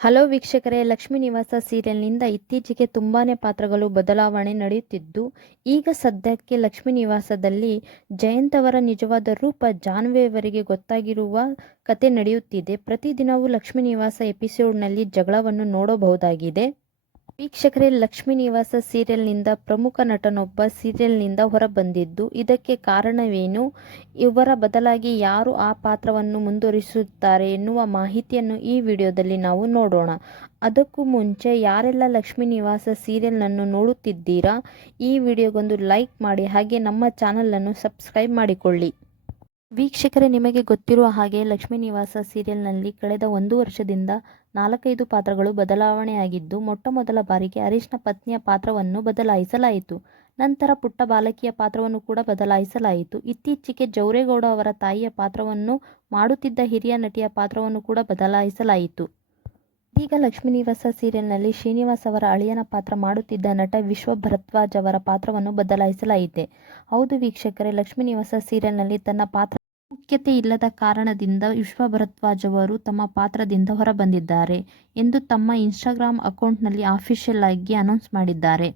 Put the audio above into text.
Hello ವೀಕ್ಷಕರೇ, ಲಕ್ಷ್ಮೀ ನಿವಾಸ ಸೀರಿಯಲ್ನಿಂದ ಇತ್ತೀಚೆಗೆ ತುಂಬಾನೇ ಪಾತ್ರಗಳು ಬದಲಾವಣೆ ನಡೆಯುತ್ತಿದ್ದು, ಈಗ ಸದ್ಯಕ್ಕೆ ಲಕ್ಷ್ಮೀ ನಿವಾಸದಲ್ಲಿ ಜಯಂತ್ ಅವರ ನಿಜವಾದ ರೂಪ ಜಾನ್ವಿಯವರಿಗೆ ಗೊತ್ತಾಗಿರುವ ಕತೆ ನಡೆಯುತ್ತಿದೆ. ಪ್ರತಿದಿನವೂ ಲಕ್ಷ್ಮೀ ನಿವಾಸ ಎಪಿಸೋಡ್ನಲ್ಲಿ ಜಗಳವನ್ನು ನೋಡಬಹುದಾಗಿದೆ. ವೀಕ್ಷಕರೇ, ಲಕ್ಷ್ಮೀ ನಿವಾಸ ಸೀರಿಯಲ್ನಿಂದ ಪ್ರಮುಖ ನಟನೊಬ್ಬ ಸೀರಿಯಲ್ನಿಂದ ಹೊರಬಂದಿದ್ದು, ಇದಕ್ಕೆ ಕಾರಣವೇನು, ಇವರ ಬದಲಾಗಿ ಯಾರು ಆ ಪಾತ್ರವನ್ನು ಮುಂದುವರಿಸುತ್ತಾರೆ ಎನ್ನುವ ಮಾಹಿತಿಯನ್ನು ಈ ವಿಡಿಯೋದಲ್ಲಿ ನಾವು ನೋಡೋಣ. ಅದಕ್ಕೂ ಮುಂಚೆ ಯಾರೆಲ್ಲ ಲಕ್ಷ್ಮೀ ನಿವಾಸ ಸೀರಿಯಲ್ನನ್ನು ನೋಡುತ್ತಿದ್ದೀರಾ, ಈ ವಿಡಿಯೋಗೊಂದು ಲೈಕ್ ಮಾಡಿ, ಹಾಗೆ ನಮ್ಮ ಚಾನಲನ್ನು ಸಬ್ಸ್ಕ್ರೈಬ್ ಮಾಡಿಕೊಳ್ಳಿ. ವೀಕ್ಷಕರೇ, ನಿಮಗೆ ಗೊತ್ತಿರುವ ಹಾಗೆ ಲಕ್ಷ್ಮೀ ನಿವಾಸ ಸೀರಿಯಲ್ನಲ್ಲಿ ಕಳೆದ 1 ವರ್ಷದಿಂದ 4-5 ಪಾತ್ರಗಳು ಬದಲಾವಣೆಯಾಗಿದ್ದು, ಮೊಟ್ಟಮೊದಲ ಬಾರಿಗೆ ಹರೀಶ್ನ ಪತ್ನಿಯ ಪಾತ್ರವನ್ನು ಬದಲಾಯಿಸಲಾಯಿತು. ನಂತರ ಪುಟ್ಟ ಬಾಲಕಿಯ ಪಾತ್ರವನ್ನು ಕೂಡ ಬದಲಾಯಿಸಲಾಯಿತು. ಇತ್ತೀಚೆಗೆ ಜವರೇಗೌಡ ಅವರ ತಾಯಿಯ ಪಾತ್ರವನ್ನು ಮಾಡುತ್ತಿದ್ದ ಹಿರಿಯ ನಟಿಯ ಪಾತ್ರವನ್ನು ಕೂಡ ಬದಲಾಯಿಸಲಾಯಿತು. ಇದೀಗ ಲಕ್ಷ್ಮೀ ನಿವಾಸ ಸೀರಿಯಲ್ನಲ್ಲಿ ಶ್ರೀನಿವಾಸ್ ಅವರ ಅಳಿಯನ ಪಾತ್ರ ಮಾಡುತ್ತಿದ್ದ ನಟ ವಿಶ್ವ ಭರದ್ವಾಜ್ ಅವರ ಪಾತ್ರವನ್ನು ಬದಲಾಯಿಸಲಾಗಿದೆ. ಹೌದು ವೀಕ್ಷಕರೇ, ಲಕ್ಷ್ಮೀ ನಿವಾಸ ಸೀರಿಯಲ್ನಲ್ಲಿ ತನ್ನ ಪಾತ್ರ ಮುಖ್ಯತೆ ಇಲ್ಲದ ಕಾರಣದಿಂದ ವಿಶ್ವ ಭರದ್ವಾಜ್ ಅವರು ತಮ್ಮ ಪಾತ್ರದಿಂದ ಹೊರಬಂದಿದ್ದಾರೆ ಎಂದು ತಮ್ಮ ಇನ್ಸ್ಟಾಗ್ರಾಮ್ ಅಕೌಂಟ್ನಲ್ಲಿ ಅಫಿಷಿಯಲ್ ಆಗಿ ಅನೌನ್ಸ್ ಮಾಡಿದ್ದಾರೆ.